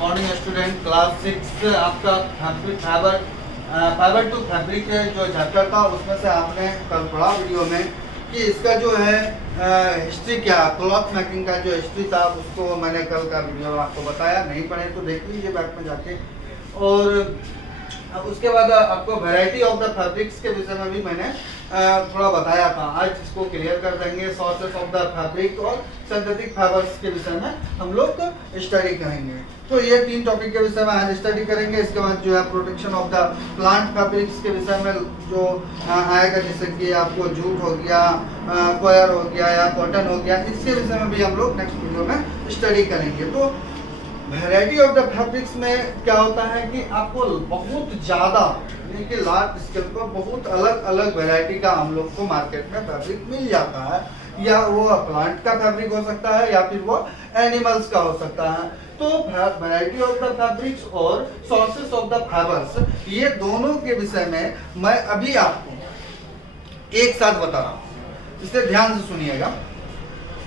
Morning student class 6 आपका fibre to fabric जो chapter था उसमें से आपने कल पढ़ा वीडियो में कि इसका जो है हिस्ट्री क्या, क्लॉथ मेकिंग का जो हिस्ट्री था उसको मैंने कल का वीडियो आपको बताया। नहीं पढ़े तो देख लीजिए बैक में जाके। और उसके बाद आपको वैरायटी ऑफ द फैब्रिक्स के विषय में भी मैंने थोड़ा बताया था। आज इसको क्लियर कर देंगे। सोर्सेस ऑफ द फैब्रिक और सिंथेटिक फाइबर्स के विषय में हम लोग स्टडी करेंगे। तो ये 3 टॉपिक के विषय में आज स्टडी करेंगे। इसके बाद जो है protection of the plant fabrics के विषय में जो आएगा, जैसे कि आपको जूट हो गया, कॉयर हो गया या कॉटन हो गया, इसके विषय में भी हम लोग नेक्स्ट वीडियो में स्टडी करेंगे। तो वैरायटी ऑफ द फैब्रिक्स में क्या होता है कि आपको बहुत ज़्यादा यानी कि लार्ज स्केल पर बहुत अलग अलग वैरायटी का हम लोग को मार्केट में फैब्रिक मिल जाता है। या वो प्लांट का फैब्रिक हो सकता है या फिर वो एनिमल्स का हो सकता है। तो वैरायटी ऑफ द फैब्रिक्स और सोर्सेस ऑफ द फाइबर्स, ये दोनों के विषय में मैं अभी आपको एक साथ बता रहा हूँ। इसलिए ध्यान से सुनिएगा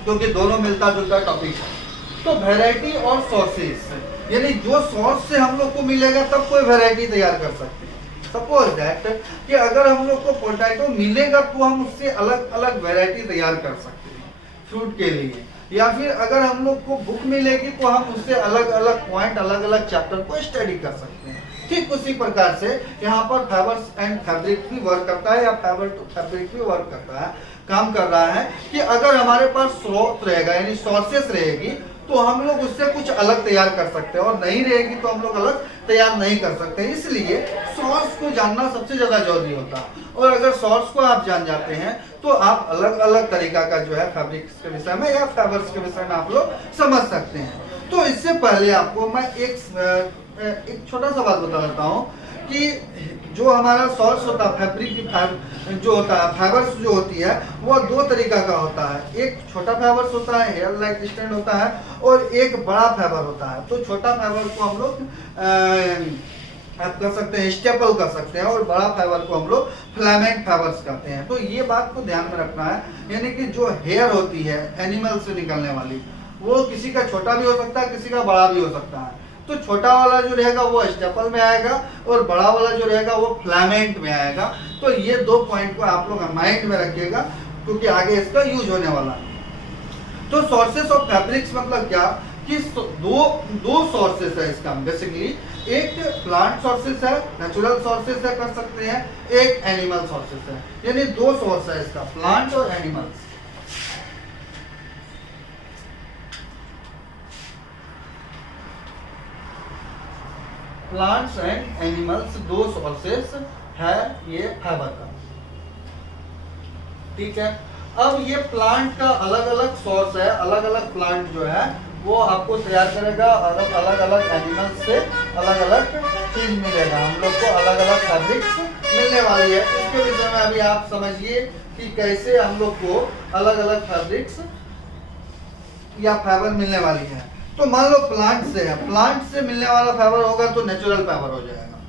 क्योंकि दोनों मिलता जुलता टॉपिक है। तो वैरायटी और सोर्सेस यानी जो सोर्स से हम लोग को मिलेगा तब कोई वैरायटी तैयार कर सकते हैं। सपोज दैट कि अगर हम लोग को पोटैटो मिलेगा तो हम उससे अलग अलग वैरायटी तैयार कर सकते हैं फ्रूट के लिए। या फिर अगर हम लोग को बुक मिलेगी तो हम उससे अलग अलग पॉइंट, अलग अलग चैप्टर को स्टडी कर सकते हैं। ठीक उसी प्रकार से यहाँ पर फाइबर्स एंड फैब्रिक भी वर्क करता है या फाइबर टू फैब्रिक भी वर्क करता है, काम कर रहा है कि अगर हमारे पास स्रोत रहेगा यानी सोर्सेस रहेगी तो हम लोग उससे कुछ अलग तैयार कर सकते हैं, और नहीं रहेगी तो हम लोग अलग तैयार नहीं कर सकते। इसलिए सोर्स को जानना सबसे ज्यादा जरूरी होता है। और अगर सोर्स को आप जान जाते हैं तो आप अलग अलग तरीका का जो है फैब्रिक्स के विषय में या फाइबर्स के विषय में आप लोग समझ सकते हैं। तो इससे पहले आपको मैं एक छोटा सा बात बता देता हूँ कि जो हमारा सोर्स होता है फैब्रिक जो होता है, फाइबर्स जो होती है वो 2 तरीका का होता है। एक छोटा फाइबर्स होता है, हेयर लाइक स्टैंड होता है, और एक बड़ा फाइबर होता है। तो छोटा फाइबर को हम लोग आप कर सकते हैं स्टेपल कर सकते हैं, और बड़ा फाइबर को हम लोग फिलामेंट फाइबर्स कहते हैं। तो ये बात को ध्यान में रखना है। यानी कि जो हेयर होती है एनिमल से निकलने वाली, वो किसी का छोटा भी हो सकता है, किसी का बड़ा भी हो सकता है। तो छोटा वाला जो रहेगा वो स्टेपल में आएगा और बड़ा वाला जो रहेगा वो फिलामेंट में आएगा। तो ये 2 पॉइंट को आप लोग माइंड में रखिएगा क्योंकि आगे इसका यूज होने वाला है। तो सोर्सेस ऑफ फैब्रिक्स मतलब क्या कि दो सोर्सेस है इसका बेसिकली। एक प्लांट सोर्सेस है, नेचुरल सोर्सेस है कर सकते हैं, एक एनिमल सोर्सेस है। यानी 2 सोर्स है इसका, प्लांट और animals. Plants and animals 2 sources है ये फाइबर का। ठीक है। अब ये प्लांट का अलग अलग सोर्स है, अलग अलग प्लांट जो है वो आपको तैयार करेगा, अलग अलग एनिमल्स से अलग अलग चीज मिलेगा। हम लोग को अलग अलग फैब्रिक्स मिलने वाली है। इसके विषय में अभी आप समझिए कि कैसे हम लोग को अलग अलग फैब्रिक्स या फाइबर मिलने वाली है। तो मान लो प्लांट से है, प्लांट से मिलने वाला फाइबर होगा तो नेचुरल फाइबर हो जाएगा।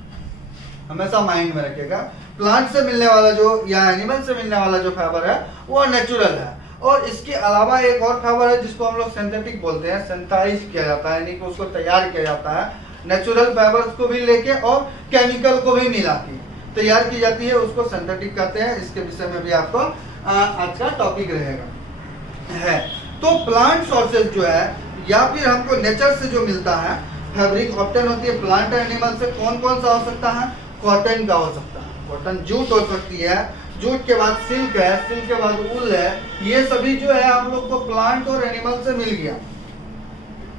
हमेशा माइंड में रखिएगा, प्लांट से मिलने वाला जो या एनिमल से मिलने वाला जो फाइबर है वो नेचुरल है। और इसके अलावा एक और फाइबर है जिसको हम लोग सिंथेटिक बोलते हैं। सिंथेसाइज किया जाता है यानी कि उसको तैयार किया जाता है, नेचुरल फाइबर्स को भी लेके और केमिकल को भी मिला के तैयार की जाती है, उसको सिंथेटिक कहते हैं। इसके विषय में भी आपको आज का टॉपिक रहेगा है। तो प्लांट सोर्सेज जो है या फिर हमको नेचर से जो मिलता है फैब्रिक ऑप्टेन होती है प्लांट और एनिमल से। कौन कौन सा हो सकता है? कॉटन का हो सकता है, कॉटन। जूट हो सकती है, जूट के बाद सिल्क है, सिल्क के बाद ऊल है। ये सभी जो है हम लोग को प्लांट और एनिमल से मिल गया,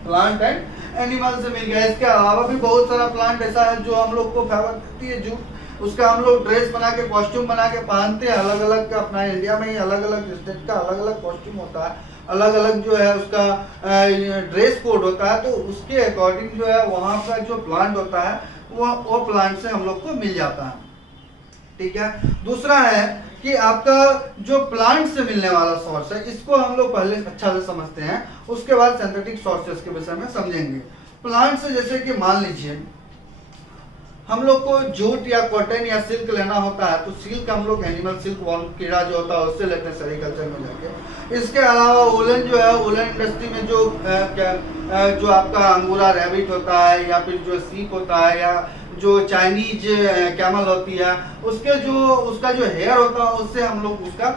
प्लांट एंड एनिमल से मिल गया। इसके अलावा भी बहुत सारा प्लांट ऐसा है जो हम लोग को फाइबर देती है जूट। उसका हम लोग ड्रेस बना के, कॉस्ट्यूम बना के पहनते हैं। अलग अलग का अपना इंडिया में ही अलग अलग स्टेट का अलग अलग कॉस्ट्यूम होता है, अलग अलग जो है उसका ड्रेस कोड होता है। तो उसके अकॉर्डिंग जो है वहाँ का जो प्लांट होता है वो प्लांट से हम लोग को मिल जाता है। ठीक है। दूसरा है कि आपका जो प्लांट से मिलने वाला सोर्स है, इसको हम लोग पहले अच्छा से समझते हैं, उसके बाद सिंथेटिक सोर्सेस के विषय में समझेंगे। प्लांट से जैसे कि मान लीजिए हम लोग को जूट या कॉटन या सिल्क लेना होता है तो सिल्क हम लोग एनिमल सिल्क वॉर्म कीड़ा जो होता है उससे लेते हैं सेरिकल्चर में जाके। इसके अलावा वुलन जो है, वुलन इंडस्ट्री में जो जो आपका अंगूरा रैबिट होता है या फिर जो सीप होता है या जो चाइनीज कैमल होती है उसका जो हेयर होता है उससे हम लोग उसका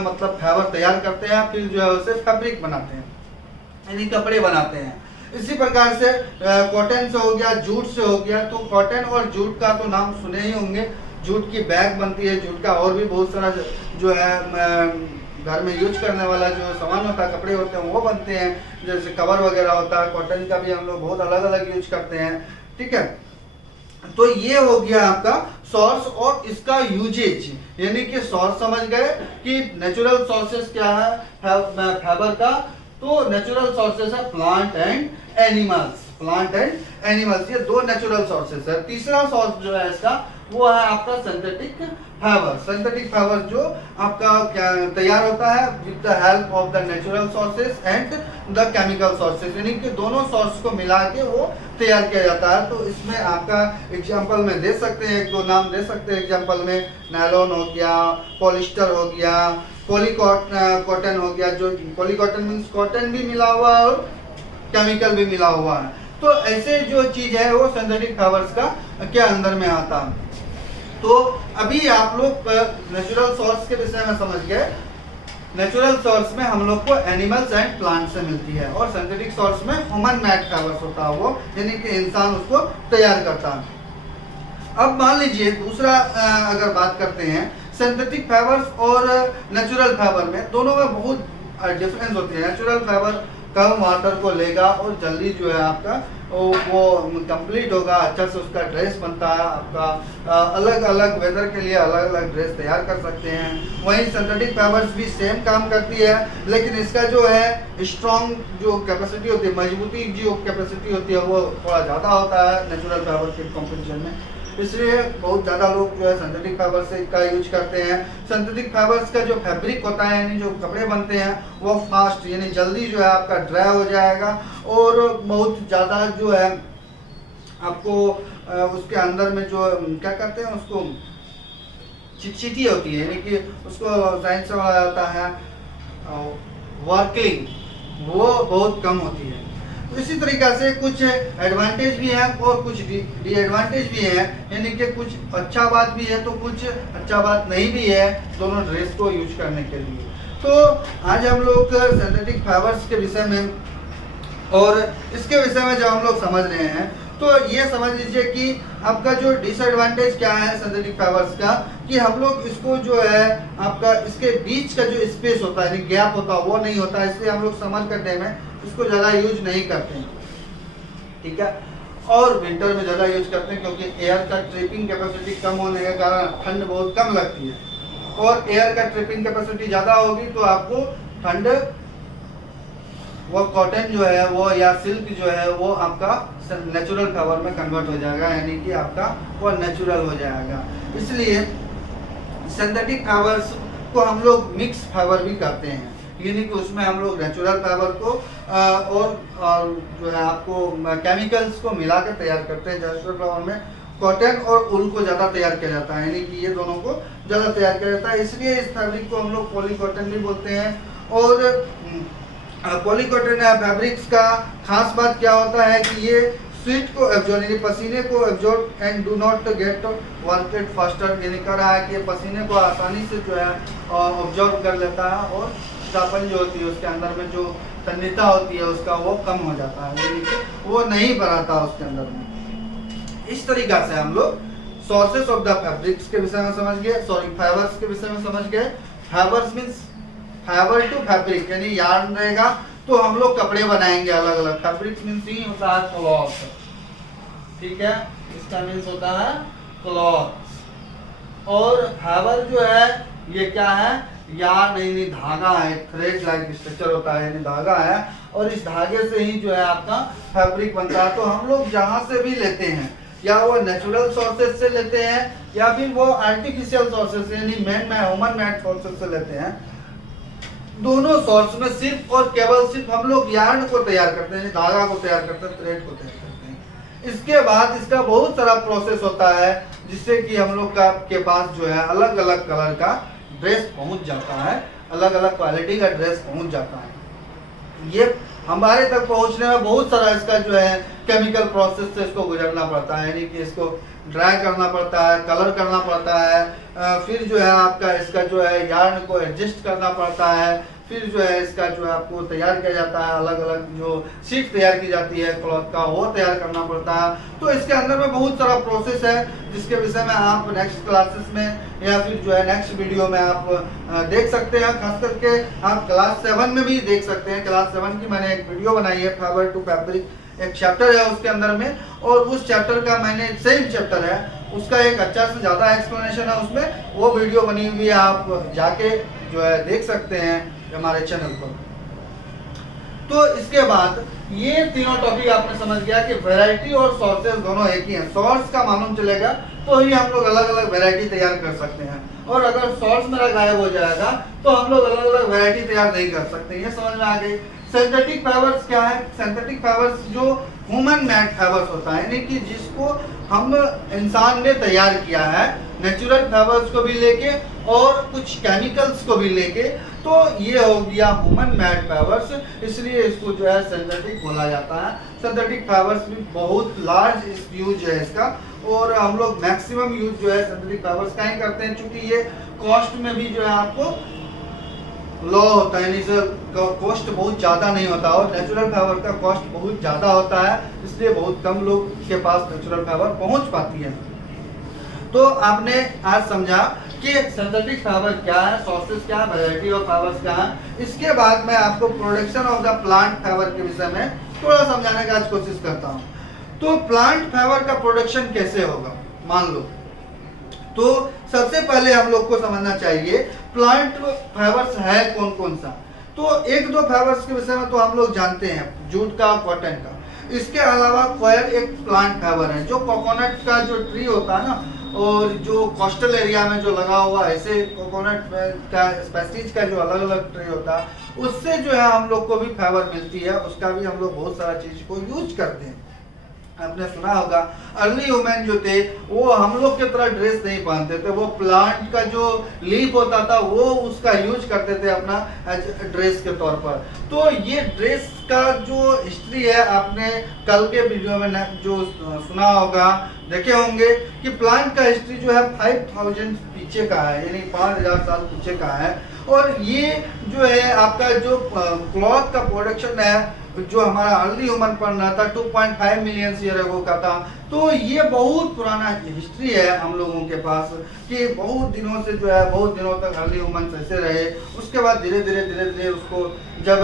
मतलब फाइबर तैयार करते हैं, फिर जो है उसे फैब्रिक बनाते हैं यानी कपड़े बनाते हैं। इसी प्रकार से कॉटन से हो गया, जूट से हो गया। तो कॉटन और जूट का तो नाम सुने ही होंगे। जूट की बैग बनती है, जूट का और भी बहुत सारा जो है घर में यूज करने वाला जो सामान होता है, कपड़े होते हैं वो बनते हैं, जैसे कवर वगैरह होता है। कॉटन का भी हम लोग बहुत अलग अलग यूज करते हैं, ठीक है। तो ये हो गया आपका सोर्स और इसका यूजेज, यानी कि सोर्स समझ गए कि नेचुरल सोर्सेस क्या है फाइबर का। तो नेचुरल सोर्सेस है plant and animals, plant and animals, ये दो नेचुरल सोर्सेस है। तीसरा सोर्स जो है इसका वो है आपका सिंथेटिक फाइबर। सिंथेटिक फाइबर जो आपका क्या तैयार होता है with the help of the natural sources and the chemical sources, यानी कि दोनों सोर्स को मिला के वो तैयार किया जाता है। तो इसमें आपका एग्जांपल में दे सकते हैं, एक दो नाम दे सकते हैं एग्जांपल में, नायलॉन हो गया, पॉलिस्टर हो गया, पॉलीकॉटन हो गया। जो पॉलीकॉटन मीन्स कॉटन भी मिला हुआ है और केमिकल भी मिला हुआ है। तो ऐसे जो चीज है वो सिंथेटिक फाइबर्स का के अंदर में आता है। तो अभी आप लोग नेचुरल सोर्स के विषय में समझ गए। नेचुरल सोर्स में हम लोग को एनिमल्स एंड प्लांट से मिलती है और सिंथेटिक सोर्स में ह्यूमन मेड फाइबर्स होता है वो, यानी कि इंसान उसको तैयार करता है। अब मान लीजिए दूसरा अगर बात करते हैं सिंथेटिक फाइबर्स और नेचुरल फाइबर में, दोनों में बहुत डिफरेंस होती है। नेचुरल फाइबर कम वाटर को लेगा और जल्दी जो है आपका वो कंप्लीट होगा, अच्छा से उसका ड्रेस बनता है आपका। अलग अलग वेदर के लिए अलग अलग ड्रेस तैयार कर सकते हैं। वहीं सिंथेटिक फाइबर्स भी सेम काम करती है, लेकिन इसका जो है स्ट्रॉन्ग जो कैपेसिटी होती है, मजबूती जो कैपेसिटी होती है वो थोड़ा ज़्यादा होता है नेचुरल फाइबर के कंपेरिजन में। इसलिए बहुत ज़्यादा लोग जो है सिंथेटिक फाइबर से का यूज करते हैं। सिंथेटिक फाइबर्स का जो फैब्रिक होता है यानी जो कपड़े बनते हैं वो फास्ट यानी जल्दी जो है आपका ड्राई हो जाएगा और बहुत ज़्यादा जो है आपको उसके अंदर में जो क्या कहते हैं उसको चिटचिटी होती है, यानी कि उसको साइंस से बोला जाता है वर्किंग, वो बहुत कम होती है। इसी तरीके से कुछ एडवांटेज भी है और कुछ डिएडवांटेज भी है, यानी कि कुछ अच्छा बात भी है तो कुछ अच्छा बात नहीं भी है दोनों ड्रेस को यूज करने के लिए। तो आज हम लोग सिंथेटिक फाइबर्स के विषय में और इसके विषय में जब हम लोग समझ रहे हैं तो ये समझ लीजिए कि आपका जो डिसएडवांटेज क्या है सिंथेटिक फाइबर्स का, कि हम लोग इसको जो है आपका इसके बीच का जो स्पेस होता है गैप होता है वो नहीं होता, इसलिए हम लोग समर करने में इसको ज़्यादा यूज नहीं करते हैं, ठीक है। और विंटर में ज़्यादा यूज करते हैं क्योंकि एयर का ट्रिपिंग कैपेसिटी कम होने के कारण ठंड बहुत कम लगती है और एयर का ट्रिपिंग कैपेसिटी ज़्यादा होगी तो आपको ठंड वो कॉटन जो है वो या सिल्क जो है वो आपका नेचुरल फाइबर में कन्वर्ट हो जाएगा, यानी कि आपका वो नेचुरल हो जाएगा। इसलिए सिंथेटिक फाइबर्स को हम लोग मिक्स फाइबर भी करते हैं, यानी कि उसमें हम लोग नेचुरल फाइबर को और जो है आपको केमिकल्स को मिलाकर तैयार करते हैं। नेचुरल फाइबर में कॉटन और ऊल को ज़्यादा तैयार किया जाता है, यानी कि ये दोनों को ज़्यादा तैयार किया जाता है, इसलिए इस फैब्रिक को हम लोग पॉलीकॉटन भी बोलते हैं। और पॉलीकॉटन फैब्रिक्स का खास बात क्या होता है कि ये स्वीट को एब्जॉर्ब यानी पसीने को absorb and do not gate wanted faster, यानी कर रहा है कि पसीने को आसानी से जो है ऑब्जॉर्व कर लेता है और तापन जो होती है उसके अंदर में जो तन्यता होती है उसका वो कम हो जाता है, यानी कि वो नहीं बढ़ाता उसके अंदर में। इस तरीका से हम लोग सोर्सेस ऑफ द फैब्रिक्स के विषय में समझ गए, सॉरी फाइबर्स के विषय में समझ गए। Fibres means fibre to fabric, यानी यार्न रहेगा तो हम लोग कपड़े बनाएंगे अलग अलग। फैब्रिक मीन्स ही होता है क्लॉथ, ठीक है, इसका मीन्स होता है क्लॉथ। और फाइबर जो है ये क्या है, यार्न यानी धागा है, थ्रेड लाइक स्ट्रक्चर होता है यानी धागा है, और इस धागे से ही जो है आपका फैब्रिक बनता है। तो हम लोग जहाँ से भी लेते हैं या वो नेचुरल सोर्सेज से लेते हैं या फिर वो आर्टिफिशियल सोर्सेज यानी ह्यूमन मेड सोर्सेज से लेते हैं, दोनों सोर्स में सिर्फ और केवल सिर्फ हम लोग यार्न को तैयार करते हैं, धागा को तैयार करते हैं, थ्रेड को तैयार करते हैं। इसके बाद इसका बहुत सारा प्रोसेस होता है जिससे कि हम लोग का के पास जो है अलग अलग कलर का ड्रेस पहुंच जाता है, अलग अलग क्वालिटी का ड्रेस पहुंच जाता है। ये हमारे तक पहुंचने में बहुत सारा इसका जो है केमिकल प्रोसेस से इसको गुजरना पड़ता है, यानी कि इसको ड्राई करना पड़ता है, कलर करना पड़ता है, फिर जो है आपका इसका जो है यार्न को एडजस्ट करना पड़ता है, फिर जो है इसका जो है आपको तैयार किया जाता है, अलग अलग जो शीट तैयार की जाती है क्लॉथ का वो तैयार करना पड़ता है। तो इसके अंदर में बहुत सारा प्रोसेस है जिसके विषय में आप नेक्स्ट क्लासेस में या फिर जो है नेक्स्ट वीडियो में आप देख सकते हैं। खास करके आप क्लास 7 में भी देख सकते हैं। क्लास 7 की मैंने एक वीडियो बनाई है, फाइबर टू फैब्रिक एक चैप्टर है उसके अंदर में, और उस चैप्टर का मैंने सेम चैप्टर है उसका एक अच्छा से ज़्यादा एक्सप्लेनेशन है उसमें, वो वीडियो बनी हुई है, आप जाके जो है देख सकते हैं हमारे चैनल पर। तो इसके बाद ये तीनों टॉपिक आपने समझ गया कि वैरायटी और सोर्सेज दोनों एक ही हैं। सोर्स का मालूम चलेगा तो ही हम लोग अलग अलग वैरायटी तैयार कर सकते हैं, और अगर सोर्स मेरा गायब हो जाएगा तो हम लोग अलग अलग वैरायटी तैयार नहीं कर सकते। ये समझ में आ गई। सिंथेटिक फाइबर्स क्या है? सिंथेटिक फाइबर्स जो ह्यूमन मेड फाइबर्स होता है, यानी कि जिसको हम इंसान ने तैयार किया है, नेचुरल फाइबर्स को भी लेके और कुछ केमिकल्स को भी लेके, तो ये हो गया ह्यूमन मेड फाइबर्स, इसलिए इसको जो है सिंथेटिक बोला जाता है। सिंथेटिक फाइबर्स भी बहुत लार्ज यूज है इसका, और हम लोग मैक्सिमम यूज जो है सिंथेटिक फाइबर्स का ही करते हैं, क्योंकि ये कॉस्ट में भी जो है आपको लो होता है, यानी सर कॉस्ट बहुत ज़्यादा नहीं होता, और नेचुरल फाइबर का कॉस्ट बहुत ज़्यादा होता है, इसलिए बहुत कम लोग के पास नेचुरल फाइबर पहुंच पाती है। तो आपने आज समझा कि सिंथेटिक फाइबर क्या है, सोर्सेज क्या है, वैरायटी ऑफ फाइबर्स क्या है। इसके बाद मैं आपको production of the plant fibre के विषय में थोड़ा समझाने का आज कोशिश करता हूँ। तो प्लांट फाइबर का प्रोडक्शन कैसे होगा, मान लो तो सबसे पहले हम लोग को समझना चाहिए प्लांट फाइबर्स है कौन कौन सा। तो एक दो फाइबर्स के विषय में तो हम लोग जानते हैं, जूट का, कॉटन का। इसके अलावा कॉयर एक प्लांट फाइबर है, जो कोकोनट का जो ट्री होता है ना, और जो कोस्टल एरिया में जो लगा हुआ ऐसे कोकोनट का स्पेसीज का जो अलग अलग ट्री होता है, उससे जो है हम लोग को भी फाइबर मिलती है, उसका भी हम लोग बहुत सारा चीज को यूज करते हैं। आपने सुना होगा अर्ली ह्यूमन जो थे वो हम लोग की तरह ड्रेस नहीं पहनते थे, वो प्लांट का जो लीफ होता था वो उसका यूज करते थे अपना ड्रेस के तौर पर। तो ये ड्रेस का जो हिस्ट्री है आपने कल के वीडियो में जो सुना होगा, देखे होंगे कि प्लांट का हिस्ट्री जो है 5000 पीछे का है, यानी 5000 साल पीछे का है। और ये जो है आपका जो क्लॉथ का प्रोडक्शन है जो हमारा अर्ली ह्यूमन पढ़ रहा था 2.5 मिलियन ईयर अगो का था। तो ये बहुत पुराना हिस्ट्री है हम लोगों के पास, कि बहुत दिनों से जो है बहुत दिनों तक अर्ली ह्यूमन ऐसे रहे। उसके बाद धीरे धीरे उसको जब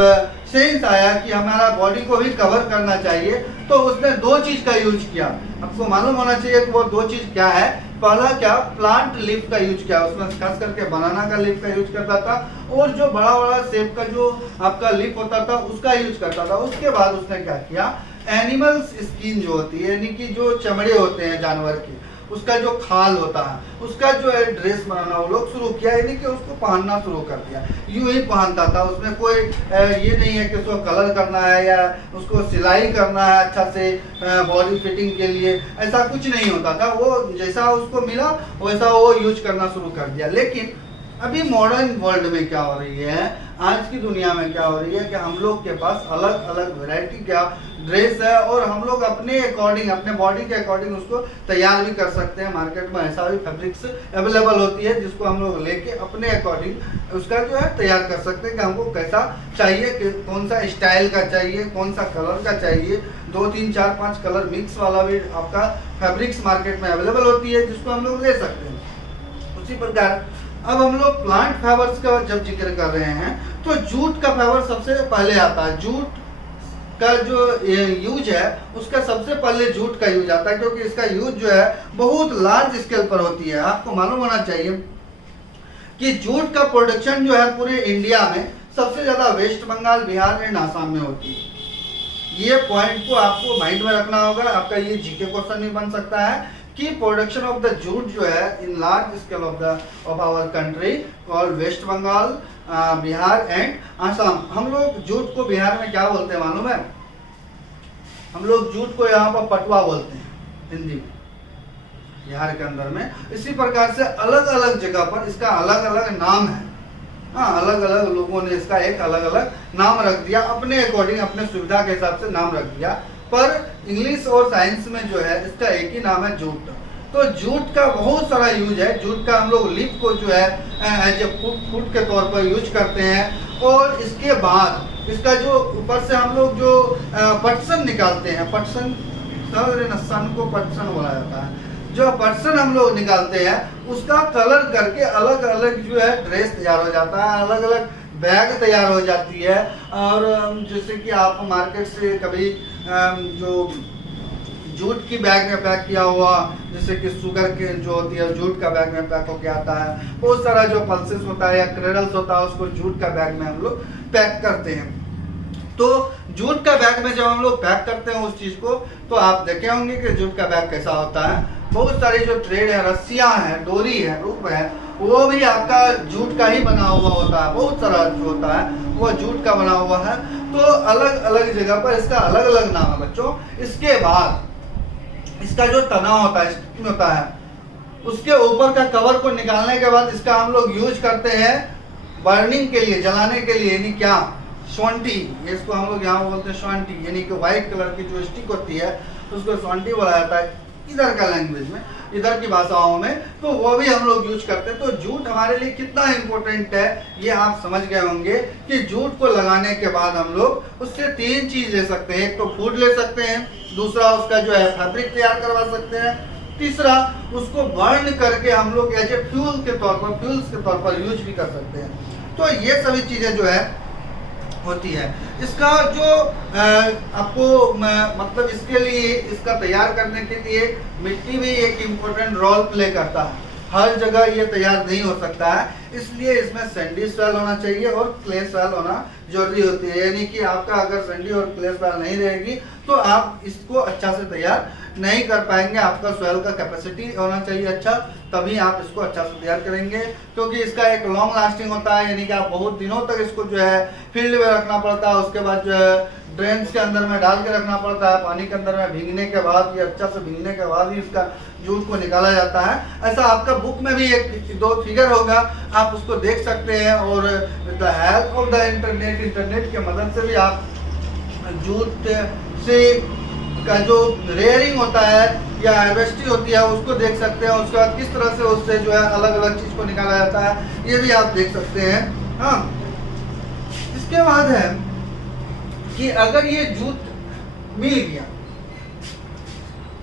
सेंस आया कि हमारा बॉडी को भी कवर करना चाहिए, तो उसने दो चीज का यूज किया। आपको मालूम होना चाहिए कि वो दो चीज क्या है। पहला क्या, प्लांट लीफ का यूज किया, उसमें खास करके बनाना का लीफ का यूज करता था, और जो बड़ा बड़ा सेब का जो आपका लीफ होता था उसका यूज करता था। उसके बाद उसने क्या किया, एनिमल्स स्किन जो होती है, यानी कि जो चमड़े होते हैं जानवर के, उसका जो खाल होता है उसका जो है ड्रेस बनाना वो लोग शुरू किया, यानी कि उसको पहनना शुरू कर दिया। यूं ही पहनता था, उसमें कोई ये नहीं है कि उसको कलर करना है या उसको सिलाई करना है अच्छा से बॉडी फिटिंग के लिए, ऐसा कुछ नहीं होता था। वो जैसा उसको मिला वैसा वो यूज करना शुरू कर दिया। लेकिन अभी मॉडर्न वर्ल्ड में क्या हो रही है, आज की दुनिया में क्या हो रही है कि हम लोग के पास अलग अलग वैरायटी का ड्रेस है, और हम लोग अपने अकॉर्डिंग, अपने बॉडी के अकॉर्डिंग उसको तैयार भी कर सकते हैं। मार्केट में ऐसा भी फैब्रिक्स अवेलेबल होती है जिसको हम लोग लेके अपने अकॉर्डिंग उसका जो है तैयार कर सकते हैं कि हमको कैसा चाहिए, कि कौन सा स्टाइल का चाहिए, कौन सा कलर का चाहिए। 2 3 4 5 कलर मिक्स वाला भी आपका फैब्रिक्स मार्केट में अवेलेबल होती है जिसको हम लोग ले सकते हैं। उसी प्रकार अब हम लोग प्लांट फाइबर्स का जब जिक्र कर रहे हैं तो जूट का फाइबर सबसे पहले आता है। जूट का जो यूज है उसका सबसे पहले जूट का यूज आता है, क्योंकि इसका यूज जो है बहुत लार्ज स्केल पर होती है। आपको मालूम होना चाहिए कि जूट का प्रोडक्शन जो है पूरे इंडिया में सबसे ज्यादा वेस्ट बंगाल, बिहार एंड आसाम में होती है। ये पॉइंट को आपको माइंड में रखना होगा, आपका ये जीके क्वेश्चन भी बन सकता है कि प्रोडक्शन ऑफ द जूट जो है in large scale of our country called West Bengal, Bihar and Assam. हम लोग जूट को बिहार में क्या बोलते हैं मालूम है? हम लोग जूट को यहाँ पर पटुआ बोलते हैं हिंदी में, बिहार के अंदर में। इसी प्रकार से अलग अलग जगह पर इसका अलग अलग नाम है। हाँ, अलग अलग लोगों ने इसका एक अलग अलग नाम रख दिया, अपने अकॉर्डिंग, अपने सुविधा के हिसाब से नाम रख दिया। पर इंग्लिश और साइंस में जो है इसका एक ही नाम है, जूट। तो जूट का बहुत सारा यूज है। जूट का हम लोग लीफ को जो है एज ए फूड के तौर पर यूज करते हैं। और इसके बाद इसका जो ऊपर से हम लोग जो पटसन निकालते हैं, पटसन सन को पटसन बोला जाता है, जो पटसन हम लोग निकालते हैं उसका कलर करके अलग अलग जो है ड्रेस तैयार हो जाता है, अलग अलग बैग तैयार हो जाती है। और जैसे कि आप मार्केट से कभी जो जूट की बैग में पैक किया हुआ, जैसे कि शुगर के जो होती है जूट का बैग में पैक होके आता है, बहुत सारा जो पल्सेस होता है या क्रेडल्स होता है उसको जूट का बैग में हम लोग पैक करते हैं। तो जूट का बैग में जब हम लोग पैक करते हैं उस चीज को, तो आप देखे होंगे कि जूट का बैग कैसा होता है। बहुत सारी जो थ्रेड है, रस्सियां हैं, डोरी है, रूप है, वो भी आपका जूट का ही बना हुआ होता है। बहुत सारा जो होता है वो जूट का बना हुआ है। तो अलग अलग जगह पर इसका अलग अलग नाम है बच्चों। इसके बाद इसका जो तना होता है, स्टिकिंग होता है, उसके ऊपर का कवर को निकालने के बाद इसका हम लोग यूज करते हैं बर्निंग के लिए, जलाने के लिए, यानी क्या, शॉन्टी, इसको हम लोग यहाँ बोलते हैं शॉन्टी, यानी कि व्हाइट कलर की जो स्टिक होती है उसको शॉन्टी बोला जाता है इधर का लैंग्वेज में, इधर की भाषाओं में। तो वो भी हम लोग यूज करते हैं। तो जूट हमारे लिए कितना इम्पोर्टेंट है ये आप समझ गए होंगे कि जूट को लगाने के बाद हम लोग उससे 3 चीज ले सकते हैं। एक तो फूड ले सकते हैं, दूसरा उसका जो है फैब्रिक तैयार करवा सकते हैं, तीसरा उसको बर्न करके हम लोग एज ए फ्यूल के तौर पर, फ्यूल्स के तौर पर यूज भी कर सकते हैं। तो ये सभी चीजें जो है होती है। इसका जो आपको मतलब इसके लिए, इसका तैयार करने के लिए मिट्टी भी एक इम्पोर्टेंट रोल प्ले करता है। हर जगह ये तैयार नहीं हो सकता है, इसलिए इसमें सैंडी सॉइल होना चाहिए और क्ले सॉइल होना जरूरी होती है। यानी कि आपका अगर सैंडी और क्ले सॉइल नहीं रहेगी तो आप इसको अच्छा से तैयार नहीं कर पाएंगे। आपका सॉइल का कैपेसिटी होना चाहिए अच्छा, तभी आप इसको अच्छा से तैयार करेंगे। क्योंकि इसका एक लॉन्ग लास्टिंग होता है, यानी कि आप बहुत दिनों तक इसको जो है फील्ड में रखना पड़ता है। उसके बाद जो है ड्रेन्स के अंदर में डाल के रखना पड़ता है, पानी के अंदर में भीगने के बाद, ये अच्छा से भीगने के बाद ही इसका जूट को निकाला जाता है। ऐसा आपका बुक में भी 1-2 फिगर होगा, आप उसको देख सकते हैं। और with the help of the internet के मदद से भी आप जूट से का जो रेयरिंग होता है या हार्वेस्टिंग होती है उसको देख सकते हैं। उसके बाद किस तरह से उससे जो है अलग अलग चीज को निकाला जाता है ये भी आप देख सकते हैं। हाँ, इसके बाद है कि अगर ये जूट मिल गया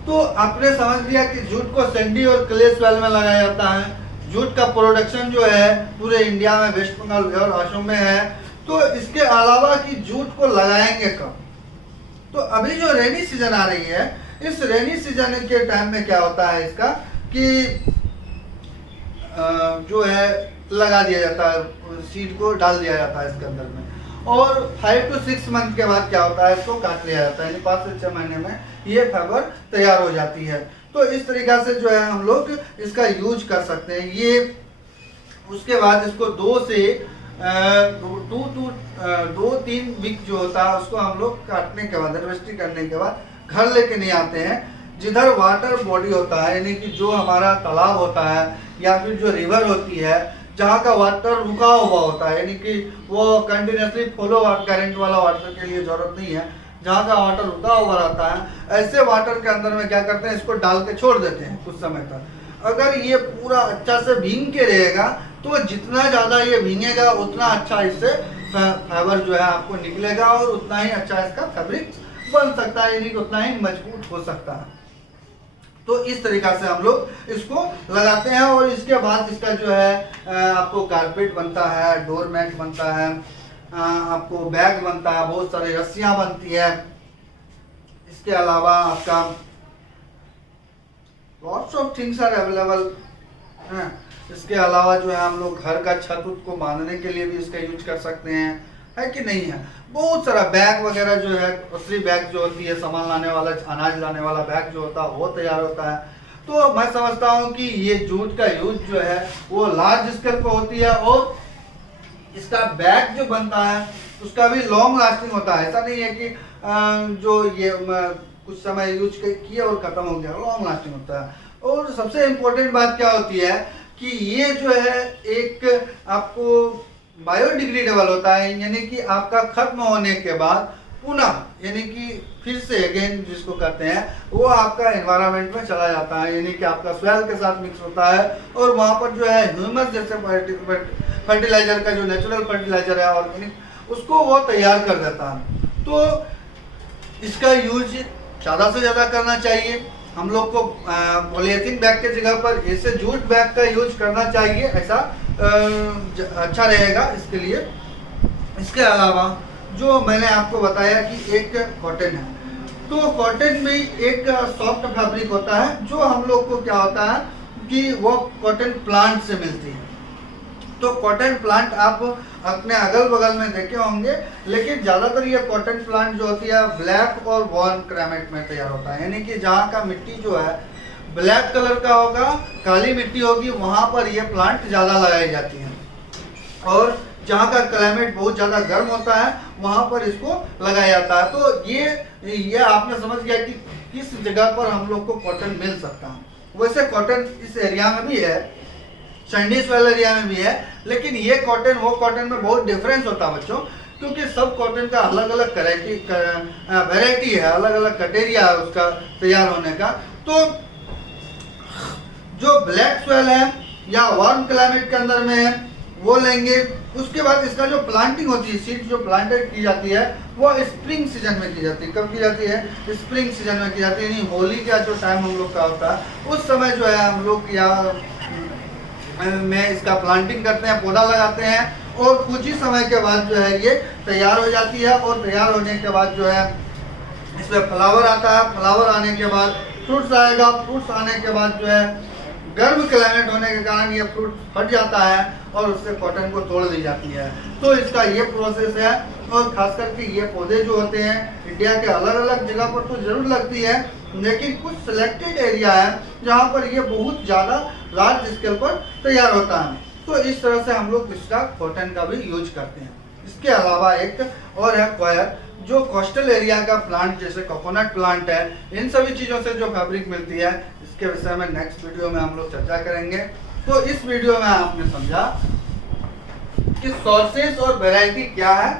तो आपने समझ लिया कि जूट को सैंडी और क्ले सॉइल में लगाया जाता है। जूट का प्रोडक्शन जो है पूरे इंडिया में, वेस्ट बंगाल, बिहार, असम में है। तो इसके अलावा कि जूट को लगाएंगे कब, तो अभी जो रेनी सीजन आ रही है, इस रेनी सीजन के टाइम में क्या होता है इसका कि जो है लगा दिया जाता है, सीड को डाल दिया जाता है इसके अंदर में। और 5 to 6 मंथ के बाद क्या होता है, इसको काट लिया जाता है, यानी 5 से 6 महीने में ये फाइबर तैयार हो जाती है। तो इस तरीका से जो है हम लोग इसका यूज कर सकते हैं। ये उसके बाद इसको 2-3 वीक जो होता है उसको हम लोग काटने के बाद, हार्वेस्टिंग करने के बाद घर लेके नहीं आते हैं। जिधर वाटर बॉडी होता है, यानी कि जो हमारा तालाब होता है या फिर जो रिवर होती है, जहाँ का वाटर रुका हुआ होता है, यानी कि वो कंटिन्यूसली फ्लो करंट वाला वाटर के लिए जरूरत नहीं है, जहाँ का वाटर रुका हुआ रहता है, ऐसे वाटर के अंदर में क्या करते हैं, इसको डाल के छोड़ देते हैं कुछ समय तक। अगर ये पूरा अच्छा से भींग के रहेगा तो जितना ज़्यादा ये भींगेगा उतना अच्छा इससे फाइबर जो है आपको निकलेगा और उतना ही अच्छा इसका फैब्रिक बन सकता है, यानी कि उतना ही मजबूत हो सकता है। तो इस तरीका से हम लोग इसको लगाते हैं। और इसके बाद इसका जो है आपको कारपेट बनता है, डोर मैट बनता है, आपको बैग बनता है, बहुत सारी रस्सियां बनती है। इसके अलावा आपका lots of things are available है। इसके अलावा जो है हम लोग घर का छत को बांधने के लिए भी इसका यूज कर सकते हैं, है कि नहीं है। बहुत सारा बैग वगैरह जो है, ग्रोसरी बैग जो होती है, सामान लाने वाला, अनाज लाने वाला बैग जो होता है वो तैयार होता है। तो मैं समझता हूँ कि ये जूट का यूज जो है वो लार्ज स्केल पर होती है। और इसका बैग जो बनता है उसका भी लॉन्ग लास्टिंग होता है। ऐसा नहीं है कि जो ये कुछ समय यूज किया और खत्म हो गया, लॉन्ग लास्टिंग होता है। और सबसे इम्पोर्टेंट बात क्या होती है कि ये जो है एक आपको बायोडिग्रेडेबल होता है, यानी कि आपका खत्म होने के बाद पुनः यानी कि फिर से अगेन जिसको कहते हैं वो आपका एनवायरनमेंट में चला जाता है, यानी कि आपका सॉइल के साथ मिक्स होता है और वहाँ पर जो है ह्यूमस जैसे फर्टिलाइजर का जो नेचुरल फर्टिलाइजर है ऑर्गेनिक उसको वो तैयार कर देता है। तो इसका यूज ज़्यादा से ज़्यादा करना चाहिए। हम लोग को पॉलीथीन बैग के जगह पर ऐसे जूट बैग का यूज करना चाहिए, ऐसा अच्छा रहेगा इसके लिए। इसके अलावा जो मैंने आपको बताया कि एक कॉटन है, तो कॉटन में एक सॉफ्ट फैब्रिक होता है जो हम लोग को क्या होता है कि वो कॉटन प्लांट से मिलती है। तो कॉटन प्लांट आप अपने अगल बगल में देखे होंगे, लेकिन ज़्यादातर ये कॉटन प्लांट जो होती है ब्लैक और वार्म क्लाइमेट में तैयार होता है, यानी कि जहाँ का मिट्टी जो है ब्लैक कलर का होगा, काली मिट्टी होगी, वहाँ पर ये प्लांट ज़्यादा लगाई जाती है। और जहाँ का क्लाइमेट बहुत ज़्यादा गर्म होता है वहाँ पर इसको लगाया जाता है। तो ये आपने समझ गया कि किस जगह पर हम लोग को कॉटन मिल सकता है। वैसे कॉटन इस एरिया में भी है, सैंडी सॉइल एरिया में भी है, लेकिन ये कॉटन वो कॉटन में बहुत डिफरेंस होता है बच्चों, क्योंकि सब कॉटन का अलग अलग वेराइटी है, अलग अलग कैटेरिया है उसका तैयार होने का। तो जो ब्लैक सॉइल है या वार्म क्लाइमेट के अंदर में है वो लेंगे। उसके बाद इसका जो प्लांटिंग होती है, सीड जो प्लांटेड की जाती है वो स्प्रिंग सीजन में की जाती है। कब की जाती है? स्प्रिंग सीजन में की जाती है, यानी होली का जो टाइम हम लोग का होता है उस समय जो है हम लोग में इसका प्लांटिंग करते हैं, पौधा लगाते हैं और कुछ ही समय के बाद जो है ये तैयार हो जाती है। और तैयार होने के बाद जो है इसमें फ्लावर आता है, फ्लावर आने के बाद फ्रूट्स आएगा, फ्रूट्स आने के बाद जो है गर्म क्लाइमेट होने के कारण ये फ्रूट फट जाता है और उससे कॉटन को तोड़ दी जाती है। तो इसका ये प्रोसेस है। और खास करके ये पौधे जो होते हैं इंडिया के अलग अलग जगह पर तो जरूर लगती है, लेकिन कुछ सिलेक्टेड एरिया है जहाँ पर ये बहुत ज़्यादा लार्ज स्केल पर तैयार होता है। तो इस तरह से हम लोग इसका कॉटन का भी यूज करते हैं। इसके अलावा एक और है कॉयर, जो कोस्टल एरिया का प्लांट जैसे कोकोनट प्लांट है, इन सभी चीज़ों से जो फैब्रिक मिलती है, इसके विषय में नेक्स्ट वीडियो में हम लोग चर्चा करेंगे। तो इस वीडियो में आपने समझा कि सोर्सेस और वैरायटी क्या है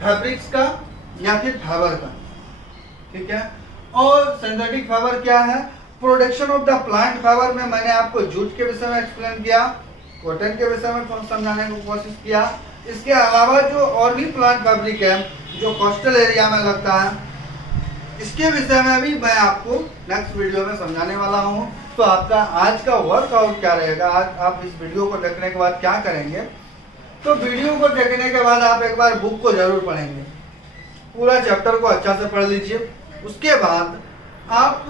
फैब्रिक्स का या फिर फाइबर का, ठीक है। और सिंथेटिक फाइबर क्या है, production of the plant fibre में मैंने आपको जूट के विषय में एक्सप्लेन किया, कॉटन के विषय में समझाने की कोशिश किया। इसके अलावा जो और भी प्लांट फैब्रिक है जो कोस्टल एरिया में लगता है, इसके विषय में भी मैं आपको नेक्स्ट वीडियो में समझाने वाला हूं। तो आपका आज का वर्कआउट क्या रहेगा, आज आप इस वीडियो को देखने के बाद क्या करेंगे, तो वीडियो को देखने के बाद आप एक बार बुक को जरूर पढ़ेंगे, पूरा चैप्टर को अच्छा से पढ़ लीजिए। उसके बाद आप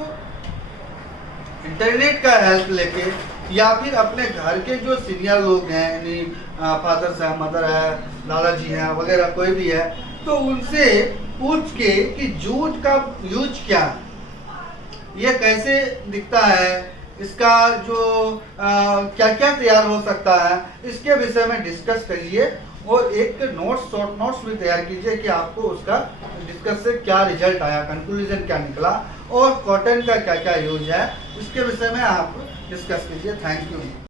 इंटरनेट का हेल्प लेके या फिर अपने घर के जो सीनियर लोग हैं, यानी फादर है, मदर है, दादाजी हैं वगैरह कोई भी है, तो उनसे पूछ के कि जूट का यूज क्या है, ये कैसे दिखता है, इसका जो क्या क्या तैयार हो सकता है, इसके विषय में डिस्कस करिए और एक नोट्स शॉर्ट नोट्स भी तैयार कीजिए कि आपको उसका डिस्कस से क्या रिजल्ट आया, कंक्लूजन क्या निकला और कॉटन का क्या क्या यूज है, इसके विषय में आप डिस्कस कीजिए। Thank you.